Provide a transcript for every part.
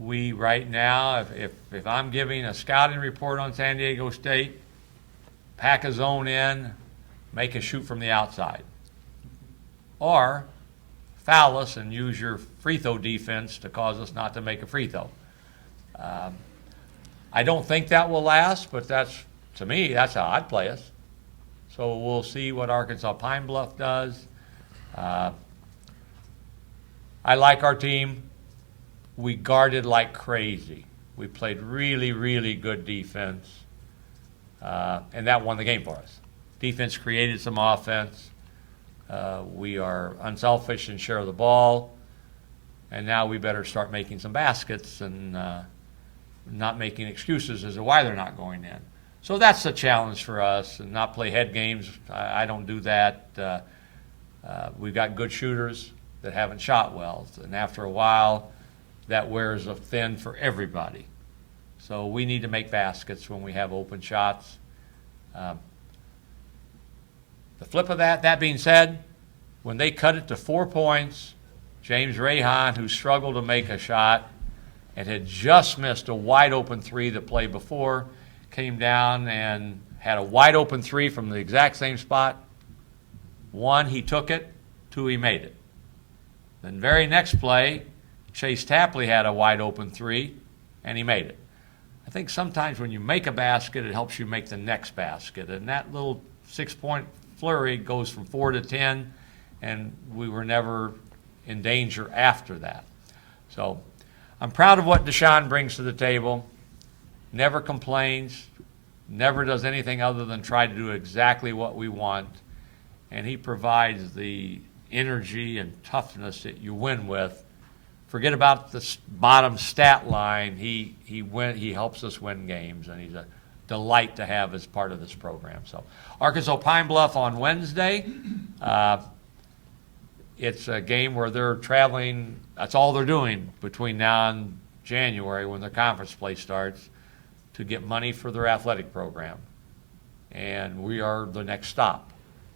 we right now, if I'm giving a scouting report on San Diego State, pack a zone in, make a shoot from the outside. Or foul us and use your free throw defense to cause us not to make a free throw. I don't think that will last, but to me, that's how I'd play us. So we'll see what Arkansas-Pine Bluff does. I like our team. We guarded like crazy. We played really, really good defense, and that won the game for us. Defense created some offense. We are unselfish and share the ball, and now we better start making some baskets and not making excuses as to why they're not going in. So that's the challenge for us, and not play head games. I don't do that. We've got good shooters that haven't shot well, and after a while, that wears thin for everybody. So we need to make baskets when we have open shots. The flip of that being said, when they cut it to 4 points, James Rahan, who struggled to make a shot and had just missed a wide open three the play before, came down and had a wide open three from the exact same spot. 1, he took it. 2, he made it. Then very next play, Chase Tapley had a wide open three, and he made it. I think sometimes when you make a basket, it helps you make the next basket. And that little 6-point flurry goes from 4 to 10, and we were never in danger after that. So I'm proud of what DeShawn brings to the table. Never complains, never does anything other than try to do exactly what we want. And he provides the energy and toughness that you win with. Forget about the bottom stat line. He helps us win games, and he's a delight to have as part of this program. So Arkansas-Pine Bluff on Wednesday. It's a game where they're traveling. That's all they're doing between now and January when their conference play starts, to get money for their athletic program. And we are the next stop.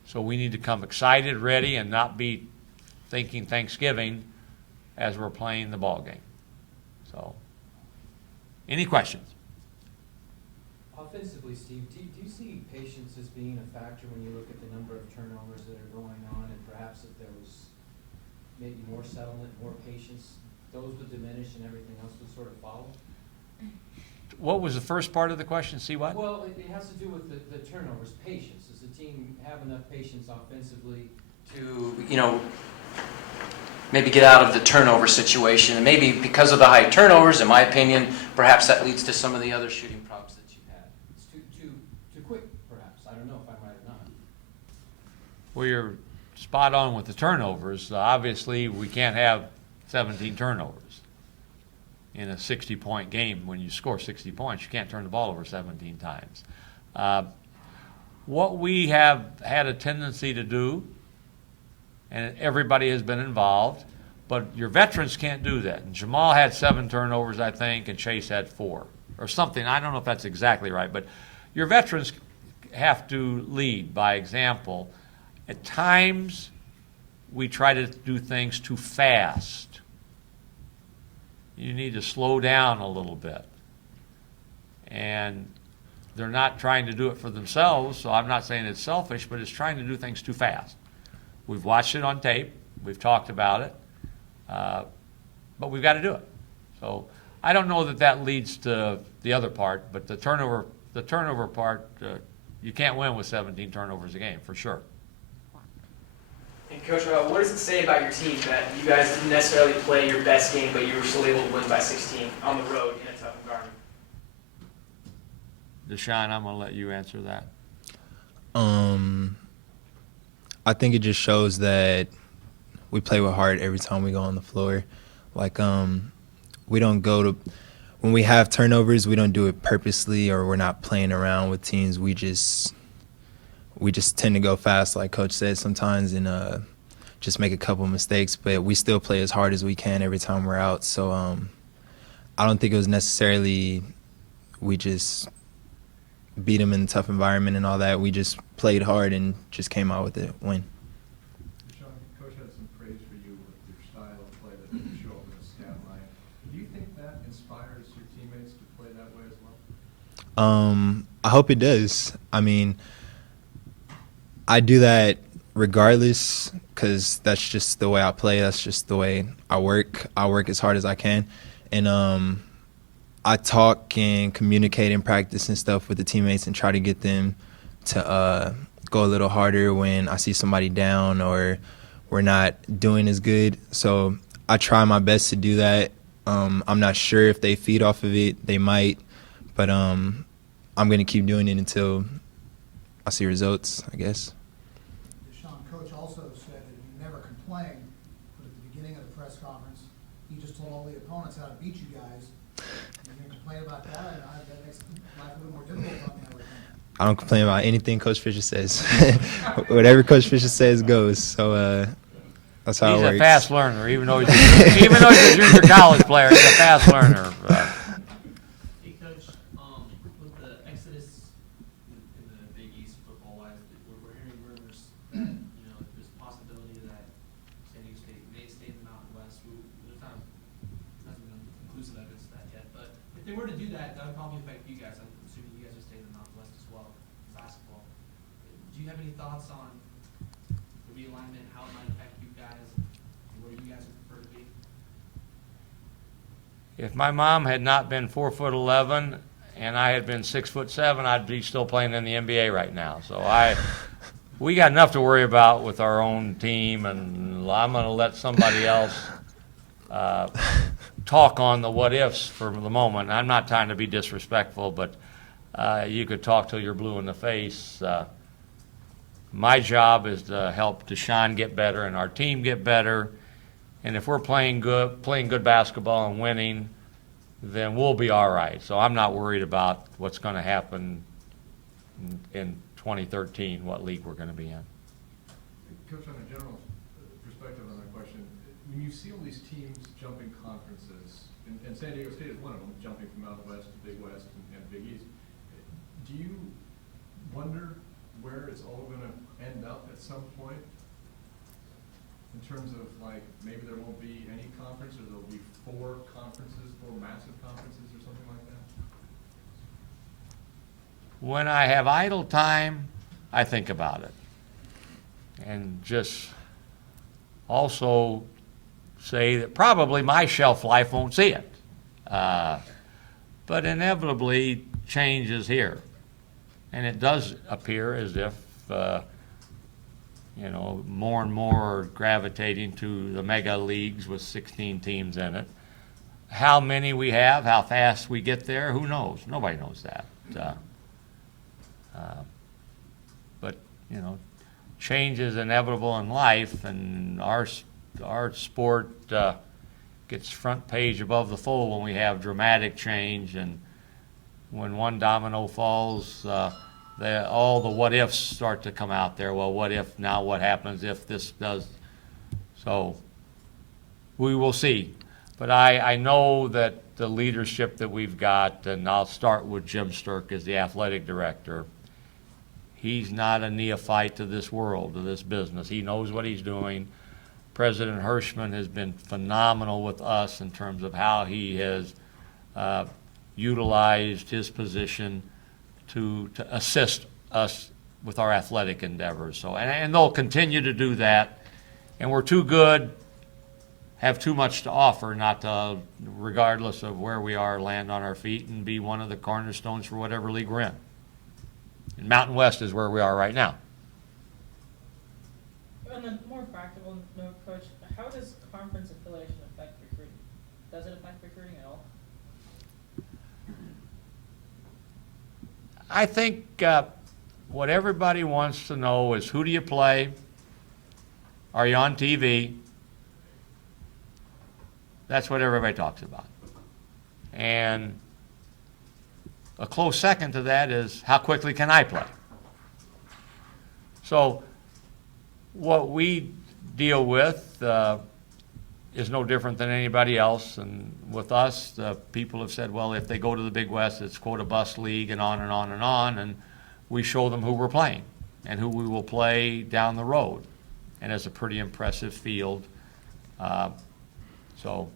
So we need to come excited, ready, and not be thinking Thanksgiving as we're playing the ball game. So, any questions? Offensively, Steve, do you see patience as being a factor when you look at the number of turnovers that are going on, and perhaps if there was maybe more settlement, more patience, those would diminish and everything else would sort of follow? What was the first part of the question? See what? Well, it has to do with the turnovers, patience. Does the team have enough patience offensively to, maybe get out of the turnover situation? And maybe because of the high turnovers, in my opinion, perhaps that leads to some of the other shooting problems that you've had. It's too quick, perhaps. I don't know if I'm right or not. Well, you're spot on with the turnovers. Obviously, we can't have 17 turnovers in a 60-point game. When you score 60 points, you can't turn the ball over 17 times. What we have had a tendency to do, and everybody has been involved, but your veterans can't do that. And Jamal had 7 turnovers, I think, and Chase had 4 or something. I don't know if that's exactly right, but your veterans have to lead by example. At times, we try to do things too fast. You need to slow down a little bit. And they're not trying to do it for themselves, so I'm not saying it's selfish, but it's trying to do things too fast. We've watched it on tape. We've talked about it. But we've got to do it. So I don't know that leads to the other part, but the turnover part, you can't win with 17 turnovers a game, for sure. And Coach, what does it say about your team that you guys didn't necessarily play your best game, but you were still able to win by 16 on the road in a tough environment? DeShawn, I'm going to let you answer that. I think it just shows that we play with heart every time we go on the floor. Like, we don't when we have turnovers, we don't do it purposely, or we're not playing around with teams. We just tend to go fast, like Coach said sometimes, and just make a couple mistakes. But we still play as hard as we can every time we're out. So I don't think it was necessarily we just beat them in a tough environment and all that. We just played hard and just came out with a win. DeShawn, Coach had some praise for you with your style of play that didn't show up in the stat line. Do you think that inspires your teammates to play that way as well? I hope it does. I mean, I do that regardless because that's just the way I play. That's just the way I work. I work as hard as I can. And I talk and communicate and practice and stuff with the teammates and try to get them to go a little harder when I see somebody down or we're not doing as good. So I try my best to do that. I'm not sure if they feed off of it. They might. But I'm going to keep doing it until I see results, I guess. DeShawn, Coach also said that you never complain, but at the beginning of the press conference, he just told all the opponents how to beat you guys. You're going to complain about that, and that makes life a little more difficult on me, I would think. I don't complain about anything Coach Fisher says. Whatever Coach Fisher says goes. So that's how it works. He's a fast learner, even though he's a junior college player. He's a fast learner. Hey, Coach, with the exodus in the Big East football-wise, we're hearing rumors that, there's a possibility that San Diego State may stay in the Mountain West. There's not hasn't been conclusive evidence of that yet, but if they were to do that, that would probably affect you guys. I'm assuming you guys would stay in the Mountain West as well, basketball. Do you have any thoughts on the realignment, how it might affect you guys, and where you guys would prefer to be? If my mom had not been 4'11" and I had been 6'7", I'd be still playing in the NBA right now. So we got enough to worry about with our own team, and I'm going to let somebody else talk on the what ifs for the moment. I'm not trying to be disrespectful, but you could talk till you're blue in the face. My job is to help DeShawn get better and our team get better. And if we're playing good basketball and winning, then we'll be all right. So I'm not worried about what's going to happen in 2013, what league we're going to be in. Coach, on a general perspective on that question, when you see all these teams jumping conferences, and San Diego State is one of them, jumping from Mountain West to Big West and Big East, do you wonder where it's all going to end up at some point? In terms of, like, maybe there won't be any conference, or there'll be 4 conferences, 4 massive conferences, or something like that? When I have idle time, I think about it. And just also say that probably my shelf life won't see it. But inevitably, change is here. And it does appear as if more and more are gravitating to the mega leagues with 16 teams in it. How many we have, how fast we get there, who knows? Nobody knows that. But, change is inevitable in life, and our sport gets front page above the fold when we have dramatic change, and when one domino falls, all the what ifs start to come out there. Well, what if now? What happens if this does? So we will see. But I know that the leadership that we've got, and I'll start with Jim Sturk as the athletic director, he's not a neophyte to this world, to this business. He knows what he's doing. President Hirschman has been phenomenal with us in terms of how he has utilized his position to assist us with our athletic endeavors. So, and they'll continue to do that. And we're too good, have too much to offer, not to, regardless of where we are, land on our feet and be one of the cornerstones for whatever league we're in. And Mountain West is where we are right now. On a more practical note, Coach, how does conference affiliation affect recruiting? Does it affect recruiting at all? I think what everybody wants to know is, who do you play? Are you on TV? That's what everybody talks about. And a close second to that is, how quickly can I play? So what we deal with is no different than anybody else. And with us, people have said, well, if they go to the Big West, it's quote a bus league, and on and on and on. And we show them who we're playing and who we will play down the road. And it's a pretty impressive field. So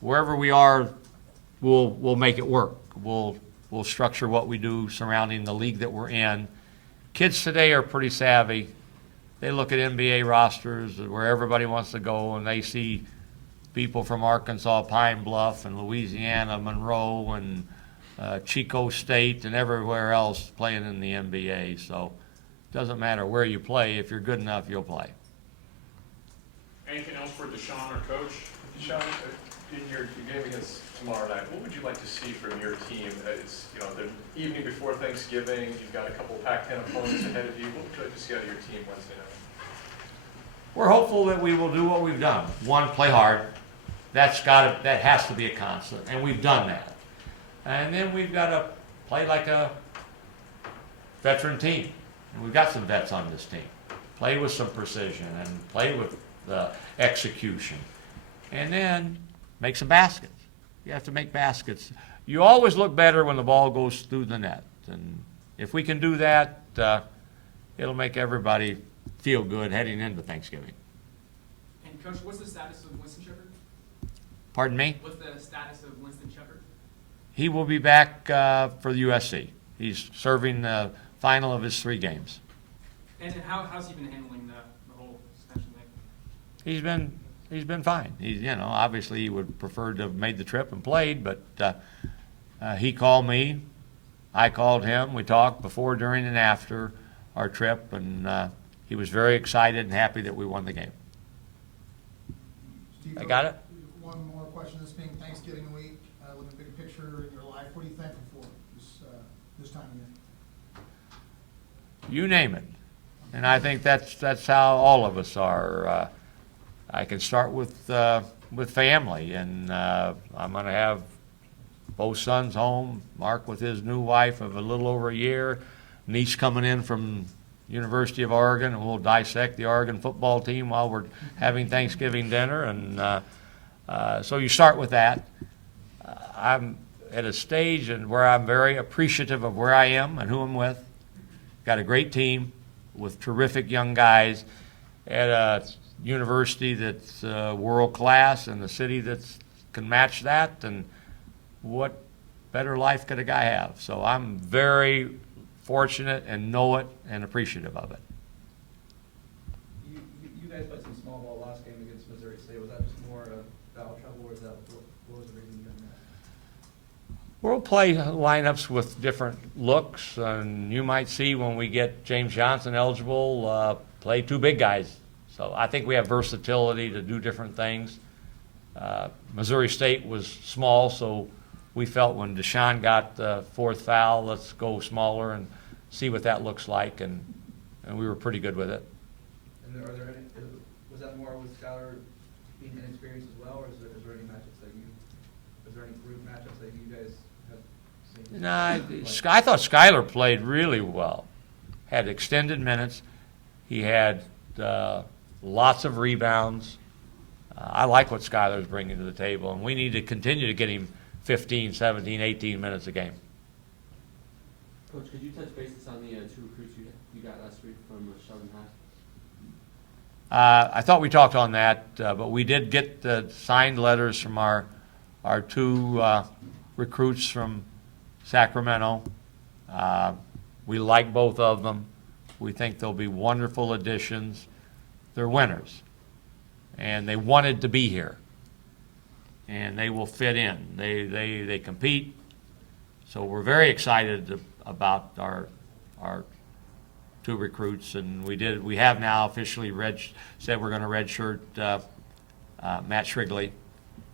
wherever we are we'll make it work. We'll structure what we do surrounding the league that we're in. Kids today are pretty savvy. They look at NBA rosters where everybody wants to go, and they see people from Arkansas-Pine Bluff and Louisiana, Monroe, and Chico State, and everywhere else playing in the NBA. So it doesn't matter where you play. If you're good enough, you'll play. Anything else for DeShawn or Coach? DeShawn, in your game against tomorrow night, what would you like to see from your team? It's, you know, the evening before Thanksgiving, you've got a couple Pac-10 opponents ahead of you. What would you like to see out of your team Wednesday night? We're hopeful that we will do what we've done. One, play hard. That has to be a constant, and we've done that. And then we've got to play like a veteran team. And we've got some vets on this team. Play with some precision and play with the execution. And then make some baskets. You have to make baskets. You always look better when the ball goes through the net. And if we can do that, it'll make everybody feel good heading into Thanksgiving. And Coach, what's the status of Winston Shepard? Pardon me? What's the status of Winston Shepard? He will be back for the USC. He's serving the final of his 3 games. And how's he been handling the whole suspension thing? He's been fine. Obviously he would prefer to have made the trip and played, but he called me. I called him. We talked before, during, and after our trip, and he was very excited and happy that we won the game. Steve, I got it? One more question, this being Thanksgiving week, with a big picture in your life, what are you thankful for this time of year? You name it. And I think that's how all of us are. I can start with family, and I'm going to have both sons home. Mark with his new wife of a little over a year, niece coming in from University of Oregon, and we'll dissect the Oregon football team while we're having Thanksgiving dinner. And so you start with that. I'm at a stage where I'm very appreciative of where I am and who I'm with. Got a great team with terrific young guys at a university that's world class and a city that can match that. And what better life could a guy have? So I'm very fortunate and know it and appreciative of it. You guys played some small ball last game against Missouri State. Was that just more foul trouble, or what was the reason you did that? We'll play lineups with different looks, and you might see when we get James Johnson eligible, play 2 big guys. So I think we have versatility to do different things. Missouri State was small, so we felt when DeShawn got the 4th foul, let's go smaller and see what that looks like, and we were pretty good with it. And was that more with Skylar being inexperienced as well, or is there any matchups is there any group matchups that you guys have seen? No, I thought Skylar played really well. Had extended minutes. He had lots of rebounds. I like what Skylar's bringing to the table, and we need to continue to get him 15, 17, 18 minutes a game. Coach, could you touch bases on the 2 recruits you got last week from Sheldon High? I thought we talked on that, but we did get the signed letters from our 2 recruits from Sacramento. We like both of them. We think they'll be wonderful additions. They're winners, and they wanted to be here, and they will fit in. They compete, so we're very excited about our 2 recruits, and we have now officially said we're going to redshirt Matt Shrigley.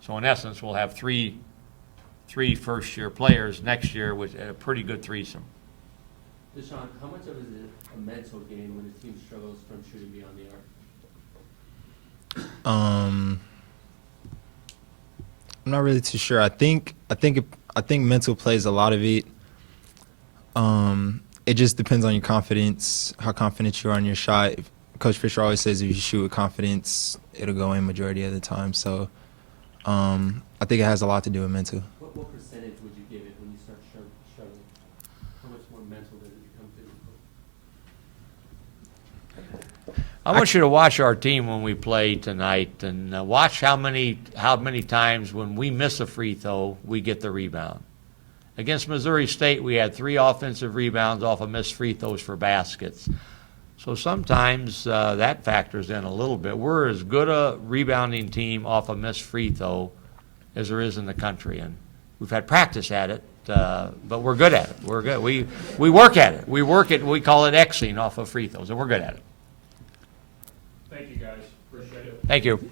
So in essence, we'll have three first-year players next year with a pretty good threesome. DeShawn, how much of it is a mental game when the team struggles from shooting beyond the arc? I'm not really too sure. I think mental plays a lot of it. It just depends on your confidence, how confident you are in your shot. Coach Fisher always says if you shoot with confidence, it'll go in majority of the time. So I think it has a lot to do with mental. What percentage would you give it when you start struggling? How much more mental does it become I want you to watch our team when we play tonight, and watch how many times when we miss a free throw, we get the rebound. Against Missouri State, we had 3 offensive rebounds off of missed free throws for baskets. So sometimes that factors in a little bit. We're as good a rebounding team off a missed free throw as there is in the country, and we've had practice at it, but we're good at it. We're good. We work at it. We work it. We call it Xing off of free throws, and we're good at it. Thank you, guys. Appreciate it. Thank you.